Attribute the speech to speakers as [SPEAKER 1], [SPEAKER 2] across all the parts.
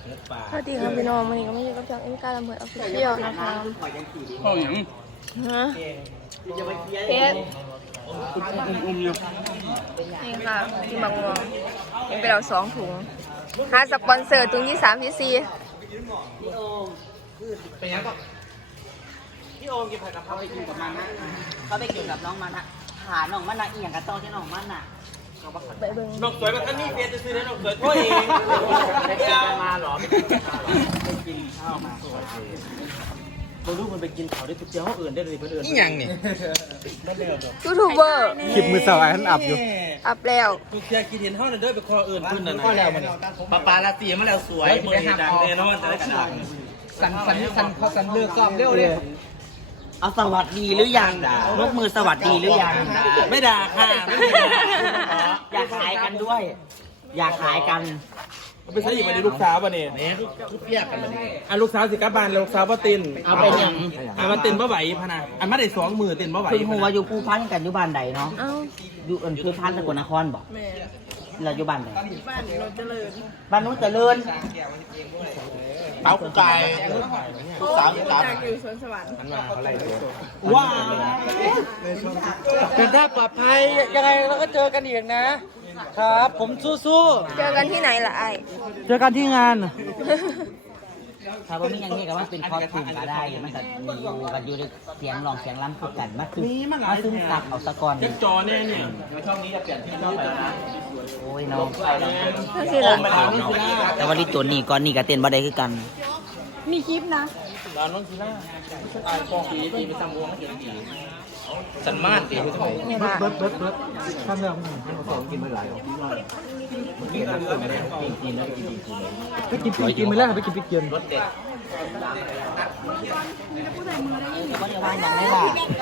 [SPEAKER 1] สวัสดีครับพี่น้องวันนี้ก็ไม่ใช่กับช่องเอ็มการลำเพิดออฟฟิเชียลนะคะ
[SPEAKER 2] ข้าวหยัง
[SPEAKER 1] ฮะเพชร
[SPEAKER 2] อยู่
[SPEAKER 1] นี่ค่ะที่มังงงเป็นไปเรา2 ถุงหาสปอนเซอร์ถุงที่3ที่4
[SPEAKER 3] พี่โอมเป็นยังก็พี่โอมกินผัดกะเพราไปกินกับมันนะเขาไปกินกับน้องมันนะหาน้องมันนะอีหยังกับโต๊ะที่น้องมันน่ะ
[SPEAKER 1] ไปเบิ่ง
[SPEAKER 2] นกสวยมันท่านนี่เฟียจะซื้อได้นกสวยพ่อเองไปมาหรอไปกินข้าวมาตัวลูกมันไปกินข้าวได้ทุกเจ้าอื่นได้เลยเพื่อนอื่นนี่ยังนี่
[SPEAKER 1] ยูทูบเบอร์
[SPEAKER 4] คลิปมือสาวไอ้ท่านอับอยู่
[SPEAKER 1] อัพแล้ว
[SPEAKER 2] ทุกเจ้ากินเห็นเท่านั้นด้วยไปคออื่นเพื่อนนั่นก็แล้วมันปลาลาตีมาแล้วสวยมือดังแน่นอนจะได้กระดัง
[SPEAKER 4] สันเลือกกอบเร็วเลย
[SPEAKER 3] เอาสวัสดีหรือยังยกมือสวัสดีหรือยัง
[SPEAKER 2] ไม่ด่าค่ะไม่ด่า
[SPEAKER 3] อยากขายกันด้วย อยากขายกัน
[SPEAKER 2] ไปใช้อีกวันนี้ลูกสาวป่ะเนี่ยลูกเปียกกันเลยอ่ะลูกสาวสิกาบานลูกสาวป้าติน
[SPEAKER 3] เอาไปยัง
[SPEAKER 2] อ่ะมาตินป้าไหวพนะอ่ะมาได้2 มือตินป้าไหว
[SPEAKER 3] คือหัวอยู่ภูพันกันอยู่บ้านใดเนาะ
[SPEAKER 1] เอ้า
[SPEAKER 3] อยู่ภูพันสกลนครบอก
[SPEAKER 1] แม่
[SPEAKER 3] เราอยู่บ้านใด
[SPEAKER 1] บ้านเราเจริญ
[SPEAKER 3] บ้านนู้นเจริญ
[SPEAKER 2] เต้าไก่ลูกสาวจับ
[SPEAKER 1] อยู่สวนสวรรค์
[SPEAKER 2] ว้า
[SPEAKER 4] เป็นท่าปลอดภัยยังไงเราก็เจอกันอีกนะครับ ผมสู้
[SPEAKER 1] เจอกันที่ไหนล่ะไอ้
[SPEAKER 4] ๆเจอกันที่งาน
[SPEAKER 3] ถ้าว่ามีอย่างนี้ก็ว่าเป็นคอสตูมก็ได้มันก็มีอยู่กันอยู่ในเสียงร้องเสียงล้ำคู่กันมาคือมาซึ่งตับเอาสะกอน
[SPEAKER 2] จอเนี่ยเนี่ยช่องนี้จะเปลี่ยนที่ช่องไปนะ
[SPEAKER 3] โอ้ยน้อง
[SPEAKER 1] นั่นสิล่ะ
[SPEAKER 3] แต่ว่าลิตัวนี้ก่อนนี่กับเต้นบ่ได้คือกัน
[SPEAKER 1] มีคลิปนะ
[SPEAKER 2] ร้านน้องกีฬาอ่านกองปีไปทำวงเห็นกีสันมานตีไปทำไม
[SPEAKER 1] นี่ค่ะ
[SPEAKER 4] เบิร์ดท่านเรื่องกินไม่หลายไปกินปีกินไม่แล้วไปกินปีเกียน
[SPEAKER 2] รถเด็ด
[SPEAKER 3] ก็จะว่าอย่างไรล่ะ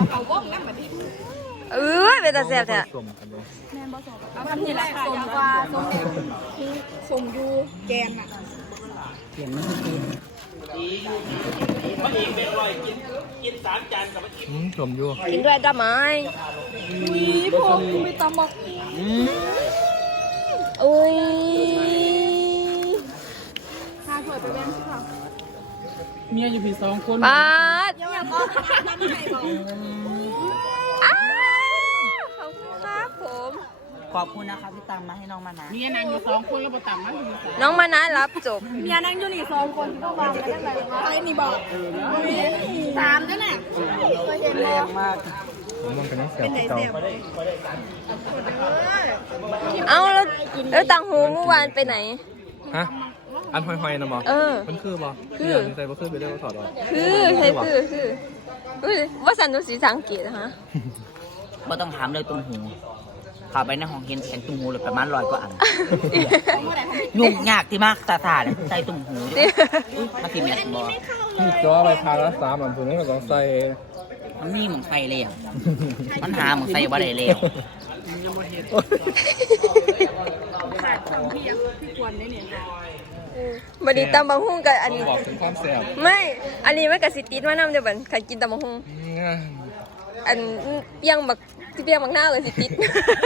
[SPEAKER 1] เป็นตาแซ่บแท้
[SPEAKER 5] ทำนี่แหละสมกว่าสมเด็จสมยูแกนอ่ะ
[SPEAKER 3] เสียงมันคือ
[SPEAKER 2] พระเอกเป็นรอยกิน3 จานกับกิน
[SPEAKER 4] สมอยู่
[SPEAKER 1] กินด้วยดอกไม้
[SPEAKER 5] นี่ผมไปตำบอก
[SPEAKER 1] อุ้ย
[SPEAKER 5] พาถวยไปเล่นค่ะ
[SPEAKER 4] เมียอยู่พี่2 คน
[SPEAKER 1] ปาด
[SPEAKER 5] ยังก็ทำให้บอก
[SPEAKER 1] อ้าวขอบคุณครับผม
[SPEAKER 3] ขอบคุณนะครับที่ตามมาให้น้องมานะ
[SPEAKER 4] เมียนางอยู่2 คนแล้วประต่ำมันอยู่
[SPEAKER 1] น้องมานะรับจบ
[SPEAKER 5] เมียนั่งอยู่นี่2 คนก็วางกันได้ไหมไปนี่บอก3นั่นแหละเคยเห็นบอ
[SPEAKER 3] มาก
[SPEAKER 4] มันเป็นน้องเสีย
[SPEAKER 5] เป็นไหนเสียบ
[SPEAKER 1] เอ้าแล้วต่างหูเมื่อวานไปไหน
[SPEAKER 4] ฮะอันหอยๆนะบอ
[SPEAKER 1] เออ
[SPEAKER 4] มันคือบ่
[SPEAKER 1] คือ
[SPEAKER 4] ใส่บ่คือไปเรื่องถอดออก
[SPEAKER 1] คือใช่คืออุ้ยว่าสันนุสีสังเกตฮะ
[SPEAKER 3] บ่ต้องถามเลยตุ้มหูเข้าไปในห้องเห็นแข็งตุ้มหูเลยประมาณ100 กว่าอันยุ่งยากที่มากสาๆใส่ตุ้มหูมาสิแม่นบ่
[SPEAKER 4] พี่จอไปทางละ3อันผมนี่ก็ต้องใส่
[SPEAKER 3] มันมีเหมือนไทยเลยอ่ะมันหาเหมือนไทยบ่ได้เลย
[SPEAKER 5] ขาดสั่งพี่พี่ควรได้เนี่ย
[SPEAKER 1] บัดนี้ตำบักหุ่งกับอันนี้
[SPEAKER 4] บอกถึงความแซ่บ
[SPEAKER 1] ไม่ อันนี้ไม่กับสิติดมานำเดี๋ยวบันขันกินตำบักหุ่งอันเปียงบักที่เปียงบักหน้ากับสิติด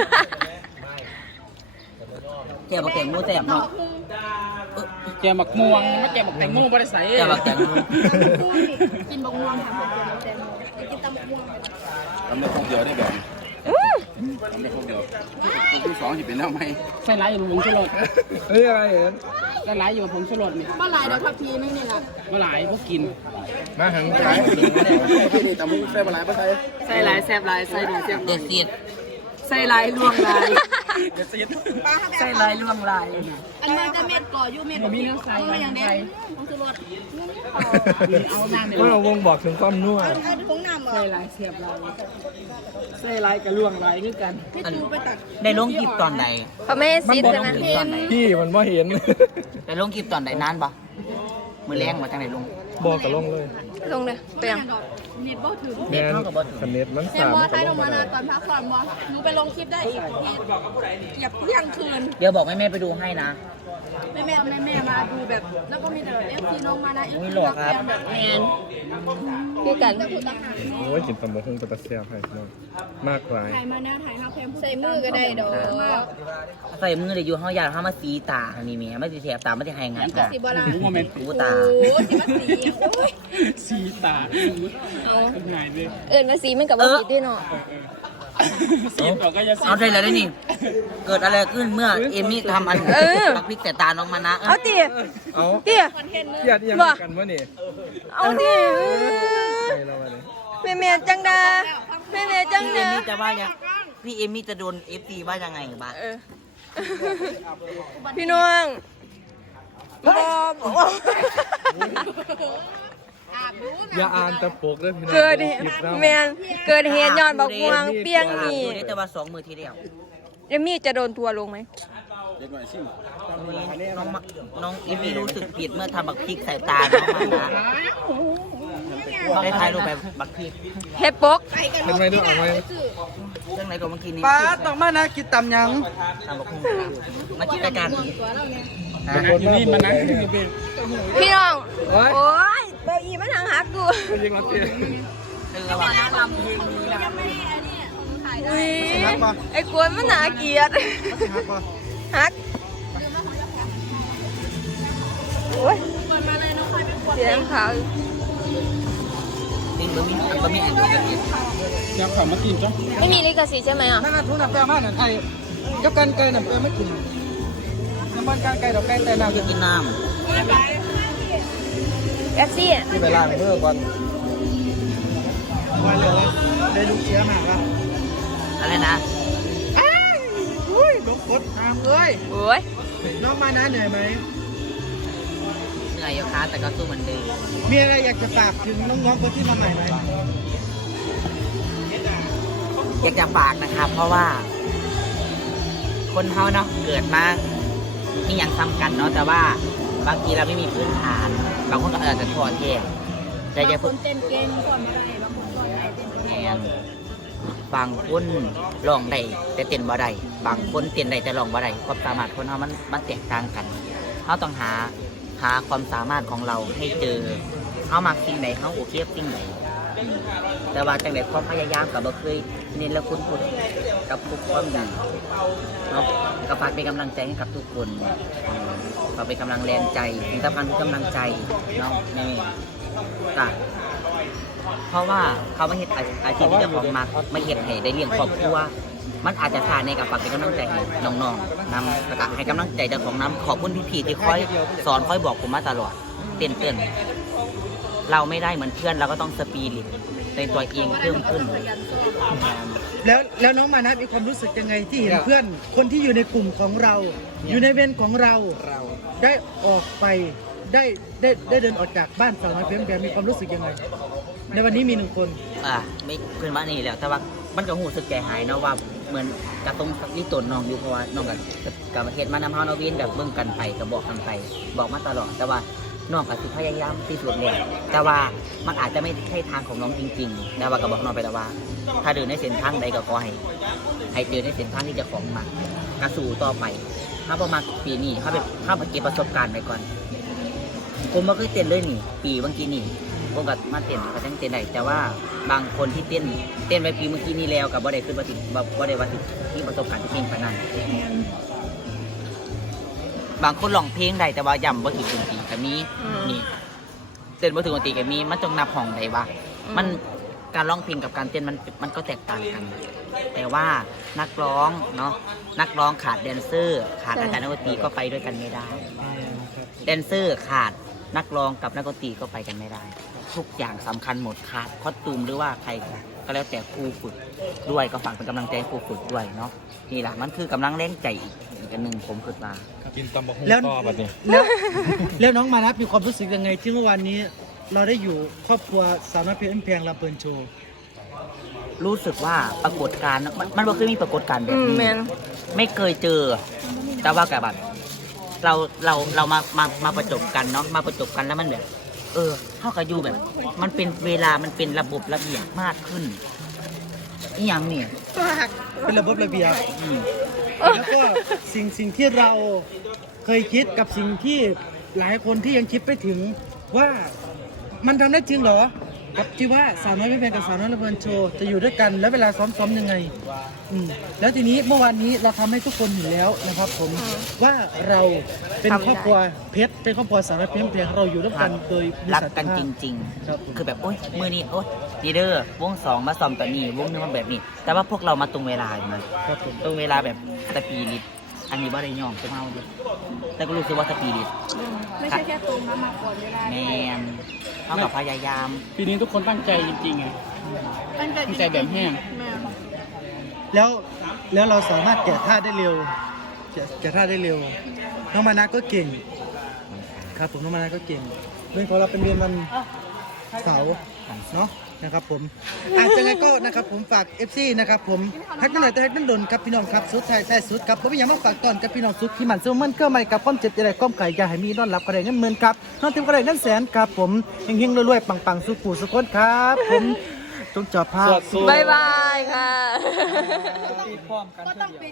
[SPEAKER 3] เจ้าบักแตงโมแซ่บเนาะ
[SPEAKER 4] แกมักม่วงไม่แกมักแตงโมบ่ได้ใส่
[SPEAKER 3] เจ้าบักแตงโม
[SPEAKER 5] กินบะม่วงค่ะผมกินตำบะม่วง
[SPEAKER 6] ทำได้คงเดียวได้แบบทำได้คงเดียวตัวที่2จะเป็นแล้วไหม
[SPEAKER 4] ใส่หลายอยู่ผงชูรสเฮ้ยอะไรเห็นใส่หลายอยู่ผงชูรสนี่
[SPEAKER 5] เมื่อไหร่เราทับทีนึงนี่นะ
[SPEAKER 4] บ่หลายบ่กินมาหัง
[SPEAKER 6] หลายที่นี่แต่มึงใส่มาหลายภาษา
[SPEAKER 5] ใส่ลายแซบลายใส่หนูแซบ
[SPEAKER 3] เด็ดเสียด
[SPEAKER 5] ใส่ลายลวงลายใส่ลายลวงลายอันนี้จะเม็ดก่ออยู่เม็ดมีเนื้อใส่อย่างเด็ดผงชูรสเอาน้ำเนี่ย
[SPEAKER 4] เราวงบอกถึงความนัว
[SPEAKER 5] เอาผงน้ำเหรอใส่ลายเสียบลายใส่ลายกับลวงลายด้วยกันพี่จูไปตัด
[SPEAKER 3] ได้ลงคลิปตอนใด
[SPEAKER 1] เพราะไม่ให้ซิดใช่ไหม
[SPEAKER 3] ตอนไหน
[SPEAKER 4] พี่มันบ่เห็น
[SPEAKER 3] ได้ลงคลิปตอนใดนานปะมือแรงมาจังไหนลง
[SPEAKER 4] บอกกับลงเลย
[SPEAKER 1] ลงเลยเปียง
[SPEAKER 5] เน็ตบ่ถึง
[SPEAKER 4] แมนคันเน็ตมัน
[SPEAKER 5] แต่
[SPEAKER 4] สาม
[SPEAKER 5] ว่าไทยลงมานะตอนพักผ่อนบ่หนูไปลงคลิปได้อีกเกือบเที่ยงคืน
[SPEAKER 3] เดี๋ยวบอกแม่ไปดูให้นะ
[SPEAKER 5] แม่มาดูแบบ แล้วก็มีแต่เอฟซีน้องมานะเอฟซีรักแฟนแบบแมน
[SPEAKER 1] คือกัน
[SPEAKER 7] โอ้ยกินตำบักหุ่งกับตะเซียบให้พี่น้องมากหลาย
[SPEAKER 5] ถ่ายมานะถ่ายมาแพม
[SPEAKER 1] ใส่มือก็ได้ดอก
[SPEAKER 3] ใส่มือเลยอยู่ห้องยาห้ามาสีตาอันนี้แม่ไม่ได้แถบตาไม่ได้ให้งานก่อน
[SPEAKER 5] สีโบราณ
[SPEAKER 3] กูตา
[SPEAKER 5] โอ้สีมาสีโอ้ย
[SPEAKER 2] สีตา
[SPEAKER 1] เอา
[SPEAKER 2] ง่ายเลย
[SPEAKER 1] เอิญมาสีมันกับว่าผิดด้วยเนาะ
[SPEAKER 2] สีต่อก็จะสี
[SPEAKER 3] เอาได้แล้วได้นี่ เกิดอะไรขึ้นเมื่อเอมี่ทำอันปักพริกแต่ตาน้องมานะ
[SPEAKER 1] เอาตี
[SPEAKER 7] เอา
[SPEAKER 1] ตี
[SPEAKER 7] เกลียดยังกันวะนี่
[SPEAKER 1] เอาตี
[SPEAKER 7] ไปแล้ววะนี่
[SPEAKER 1] แม่จังดาแม่จัง
[SPEAKER 3] พี่เอ
[SPEAKER 1] ดา
[SPEAKER 3] มี่จะว่ายังพี่เอมี่จะโดนเอฟซีว่ายังไงบ้าง
[SPEAKER 1] พี่น้องบอ
[SPEAKER 7] อย่าอ่านแต่ปกเลยพี่น้อง
[SPEAKER 1] เกิดเหตุ
[SPEAKER 7] หยิบน้ำ
[SPEAKER 1] แมนเกิดเหตุย้อนบักม่วงเปี้ยงนี่
[SPEAKER 3] ดูได้แต่ว่า2 มือทีเดียว
[SPEAKER 1] เอมี่จะโดนทัวร์ลงไหม
[SPEAKER 6] เด็กหน่อยชิม
[SPEAKER 3] น้องเอมี่รู้สึกผิดเมื่อทำบักพริกใส่ตาน้องมานะได้ถ่ายรูปแบบบักพริก
[SPEAKER 1] เฮ็ดปก
[SPEAKER 7] เป็นไงด้วยเอาไว้
[SPEAKER 3] เรื่องไหนก็เมื่อกี้นี้
[SPEAKER 4] ป้าต้องมานะกินตำยัง
[SPEAKER 3] ทำบักหุ่งมาจิตรการ
[SPEAKER 2] อยู่นี่มันนะ
[SPEAKER 1] พี่น้อง
[SPEAKER 7] โอ้ย
[SPEAKER 1] โอ้ยเก้าอี้มันทางหักกู
[SPEAKER 7] ไปยิงมาเตี้ย
[SPEAKER 1] อุ้ยไอ้กวนมันน่าเกลียดหักโอ้ยเสียงขาว
[SPEAKER 3] จริงบะหมี่อันนี้
[SPEAKER 2] อยากขับมากินจ้ะ
[SPEAKER 1] ไม่มีลิขสิทธิ์ใช่ไหมอ่ะ
[SPEAKER 4] นั่นน่ะทุนน่ะแปลมานั่นไอ้เจ้ากันไก่น่ะแปลไม่กินน้ำมันกันไก่ดอกไก่แต่น้ำ
[SPEAKER 3] กินน้
[SPEAKER 1] แอปซี่
[SPEAKER 7] ที่ไปล้างมือก่อน
[SPEAKER 4] มาเลยได้ลูกเสียมากครับ
[SPEAKER 3] ำอะไรนะ
[SPEAKER 4] อุ้ยดกกดตามเลย
[SPEAKER 1] โอ้ย
[SPEAKER 4] น้องมานะเหนื่อยไหม
[SPEAKER 3] เหนื่อยอยู่ค่ะแต่ก็สู้เหมือนเดิม
[SPEAKER 4] มีอะไรอยากจะฝากถึงน้องๆคนที่มาใหม่ไหม
[SPEAKER 3] อยากจะฝากนะครับ เพราะว่า คนเฮาเนาะเกิดมามีอย่างซ้ำกันเนาะแต่ว่าบางทีเราไม่มีพื้นฐานบางคนก็อาจจะท้อแท้แต่อย่า
[SPEAKER 5] ค
[SPEAKER 3] เพิ่ง
[SPEAKER 5] นเต้นเก่งก่อนอะไรบางคนก่อนอะไรเต้น
[SPEAKER 3] แอนบางคนร้องได้แต่เต้นบ่ได้บางคนเต้นได้แต่ร้องบ่ได้ความสามารถคนเฮามันแตกต่างกันเฮาต้องหาความสามารถของเราให้เจอเฮามักสิ่งใดเฮาโอเคกับสิ่งใดแต่ว่าจังไดความพยายามก็บ่เคยเน้นและคุณพูดกับทุกความดีเนาะก็ฝากเป็นกำลังใจให้กับทุกคนฝากเป็นกำลังแรงใจที่สำคัญคือกำลังใจเนาะนี่ก็เพราะว่าเขาไม่เห็นอาชีพที่เจ้าของมักไม่เห็นให้ได้เลี้ยงครอบครัวมันอาจจะขาดในกับฝากเป็นกำลังใจให้น้องๆนำแล้วก็ให้กำลังใจเจ้าของน้ำขอบคุณพี่ๆที่คอยสอนคอยบอกผมมาตลอดเต้นเราไม่ได้เหมือนเพื่อนเราก็ต้องสปีริตในตัวเองเพิ่มขึ้น
[SPEAKER 4] แล้วน้องมานะมีความรู้สึกยังไงที่เห็นเพื่อน คนที่อยู่ในกลุ่มของเรา อยู่ในเวรของเราได้ออกไปได้เดินออกจากบ้านสาวน้อยเพียงแต่มีความรู้สึกยังไง ในวันนี้มี1 คน
[SPEAKER 3] ไม่ขึ้นมานี่แล้วแต่ว่ามันก็หูสึกใจหายเนาะว่าเหมือนกระตรงที่ตนน้องอยู่เพราะว่าน้องกับประเทศมานำเฮาเนาะวินแบบเบิ่งกันไปก็บอกกันไปบอกมาตลอดแต่ว่าน้องก็สิพยายามที่สุดแล้วแต่ว่ามันอาจจะไม่ใช่ทางของน้องจริงๆแต่ว่าก็บอกน้องไปแล้วว่า ถ้าเดินในเส้นทางใดก็ขอให้เดินในเส้นทางที่เจะของมากระสู่ต่อไปถ้าประมาณปีนี้ถ้าไปเก็บประสบการณ์ไปก่อนผมมาเคยเต้นเลยนี่ปีเมื่อกี้นี่ผมก็มาเต้นก็ตั้งเต้นได้แต่ว่าบางคนที่เต้นไปปีเมื่อกี้นี่แล้วกับบ่ได้ขึ้นมาถึงบ่ได้ว่าถึงที่ประสบการณ์ที่เป็นขนาดนั้นบางคนร้องเพลงได้แต่ว่าย่ำบ่ถึงดนตรีก็มีนี่เต้นบ่ถึงดนตรีก็มีมันต้องนับห้องได้ว่ามันการร้องเพลงกับการเต้นมันก็แตกต่างกัน แต่ว่านักร้องเนาะนักร้องขาดแดนเซอร์ขาดอาจารย์นักดนตรีก็ไปด้วยกันไม่ได้แดนเซอร์ขาดนักร้องกับนักดนตรีก็ไปกันไม่ได้ทุกอย่างสำคัญหมดขาดคอสตูมหรือว่าใครก็แล้วแต่ครูฝึกด้วยก็ฝากเป็นกำลังใจให้ครูฝึกด้วยเนาะนี่แหละมันคือกำลังแรงใจอีกอันหนึ่งผมคิดว่า
[SPEAKER 7] กินตำบักหุ่ง
[SPEAKER 4] แล้ว
[SPEAKER 7] ต่อบัดนี้
[SPEAKER 4] แล้วน้องมานะมีความรู้สึกยังไงที่เมื่อวานนี้ เราได้อยู่ครอบครัวสาวน้อยเพชรเพียงลำเพลินโชว์
[SPEAKER 3] รู้สึกว่าปรากฏการณ์มันบ่เคยมีปรากฏการณ์แบบนี้
[SPEAKER 1] แมน
[SPEAKER 3] ไม่เคยเจอ แต่ว่ากับแบบเรามาประจบกันเนาะมาประจบกันแล้วมันแบบเท่ากับอยู่แบบ มันเป็นเวลามันเป็นระบบระเบียบมากขึ้นอีหยังเนี่ย
[SPEAKER 4] เป็นระบบระเบียบ
[SPEAKER 3] อืม
[SPEAKER 4] แล้วก็สิ่งที่เราเคเคยคิดกับสิ่งที่หลายคนที่ยังคิดไม่ถึงว่ามันทำได้จริงเหรอกับที่ว่าสาวน้อยไม่แพงกับสาวน้อยระเบิดโชว์จะอยู่ด้วยกันแล้วเวลาซ้อมยังไงแล้วทีนี้เมื่อวานนี้เราทำให้ทุกคนเห็นแล้วนะครับผมว่าเราเป็นครอบครัวเพชรเป็นครอบครัวสาวน้อยเพียงเราอยู่ด้วยกันโดยมี
[SPEAKER 3] รัก
[SPEAKER 4] สันติ
[SPEAKER 3] กัน
[SPEAKER 4] ภาพ
[SPEAKER 3] จริง
[SPEAKER 4] ครับผม
[SPEAKER 3] ๆ คือแบบโอ๊ยมือนี้โอ๊ยดีเดอร์วงสองมาซ้อมตอนนี้วงนึงมันแบบนี้ แต่ว่าพวกเรามาตรงเวลาอยู่นะครับ
[SPEAKER 4] ผม
[SPEAKER 3] ตรงเวลาแบบสปีริตอันนี้ว่าได้ยอมจะเมาเลยแต่ก็รู้สึกว่าสปีริต
[SPEAKER 5] ไม่ใช่แค่ตรงนะมาก่อนเวลา
[SPEAKER 3] แมนเท่ากับพยายาม
[SPEAKER 2] ปีนี้ทุกคนตั้งใจจริงๆไง
[SPEAKER 5] ตั้งใจ
[SPEAKER 2] ตั้งใจแบบแห้ง
[SPEAKER 5] แม่
[SPEAKER 4] แล้วเราสามารถแกะท่าได้เร็วแกะท่าได้เร็วน้องมานะก็เก่งครับผมน้องมานะก็เก่งเรื่องของเราเป็นเรียนวันเสาร์เนาะนะครับผมอาจจะไงก็นะครับผมฝาก FC นะครับผมฮักนั่นหน่อยแต่ฮักนั่นโดนครับพี่น้องครับสุดท้ายแต่สุดครับผมไม่อยากมาฝากตอนกับพี่น้องสุดที่หมันซื้อมันเกลือใหม่กับความเจ็บใจอะไรความไก่ยาให้มีนอนหลับกระไดเงินหมื่นครับนอนเต็มกระไดเงินแสนครับผมเฮงๆรวยๆปังๆสุขุสุขคนครับผมจงจอบภาพ
[SPEAKER 1] บายบายค่ะ
[SPEAKER 5] ก็ต้อง